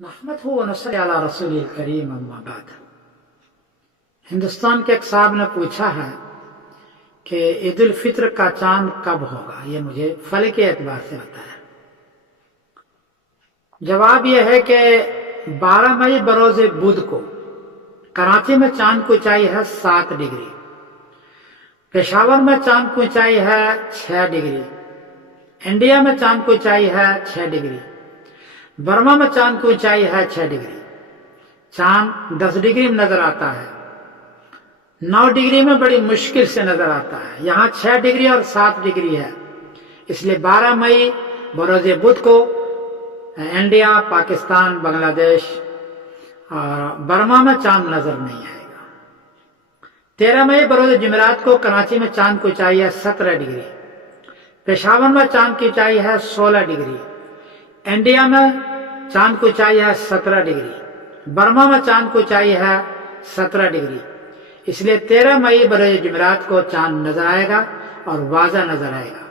نحمده ونصلی علی رسول الکریم اما بعد۔ ہندوستان کے ایک صاحب نے پوچھا ہے کہ عید الفطر کا چاند کب ہوگا، یہ مجھے فلکی اعتبار سے بتایا۔ جواب یہ ہے کہ 12 مئی بروز بدھ کو کراچی میں چاند کی اونچائی ہے 7 ڈگری، پشاور میں چاند کی اونچائی ہے 6 ڈگری، انڈیا میں چاند کی اونچائی ہے 6 ڈگری، برما میں چاند کی اونچائی ہے 6 ڈگری۔ چاند 10 ڈگری میں نظر آتا ہے، 9 ڈگری میں بڑی مشکل سے نظر آتا ہے، یہاں 6 ڈگری اور 7 ڈگری ہے، اس لیے 12 مئی بروز بدھ کو انڈیا، پاکستان، بنگلہ دیش اور برما میں چاند نظر نہیں آئے گا۔ 13 مئی بروز جمعرات کو کراچی میں چاند کی اونچائی ہے 17 ڈگری، پشاور میں چاند کی اونچائی ہے 16 ڈگری، انڈیا میں چاند کی اونچائی ہے 17 ڈگری، برما میں چاند کی اونچائی ہے 17 ڈگری، اس لیے 13 مئی بروز جمعرات کو چاند نظر آئے گا اور واضح نظر آئے گا،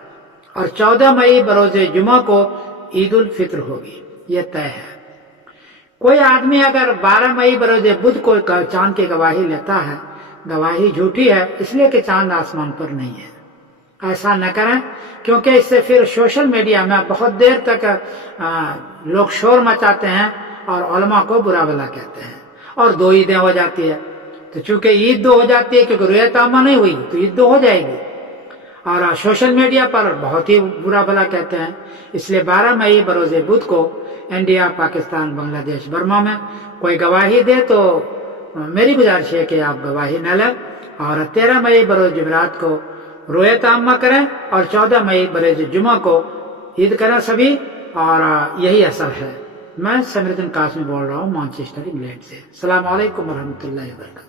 اور 14 مئی بروز جمعہ کو عید الفطر ہوگی، یہ طے ہے۔ کوئی آدمی اگر 12 مئی بروز بدھ کو چاند کی گواہی لیتا ہے، گواہی جھوٹی ہے، اس لیے کہ چاند آسمان پر نہیں ہے۔ ایسا نہ کریں، کیونکہ اس سے پھر سوشل میڈیا میں بہت دیر تک لوگ شور مچاتے ہیں اور علماء کو برا بھلا کہتے ہیں، اور 2 عیدیں ہو جاتی ہے۔ تو چونکہ عید 2 ہو جاتی ہے، کیونکہ رؤیت عامہ نہیں ہوئی تو عید 2 ہو جائے گی، اور سوشل میڈیا پر بہت ہی برا بھلا کہتے ہیں، اس لیے 12 مئی بروز بدھ کو انڈیا، پاکستان، بنگلہ دیش، برما میں کوئی گواہی دے تو میری گزارش ہے کہ آپ گواہی نہ لیں، اور 13 مئی بروز جمعرات کو رؤیت عامہ کریں، اور 14 مئی بروز جمعہ کو عید کریں سبھی، اور یہی اصل ہے۔ میں سمیر الدین قاسمی بول رہا ہوں مانچسٹر، انگلینڈ سے۔ السلام علیکم ورحمۃ اللہ وبرکاتہ۔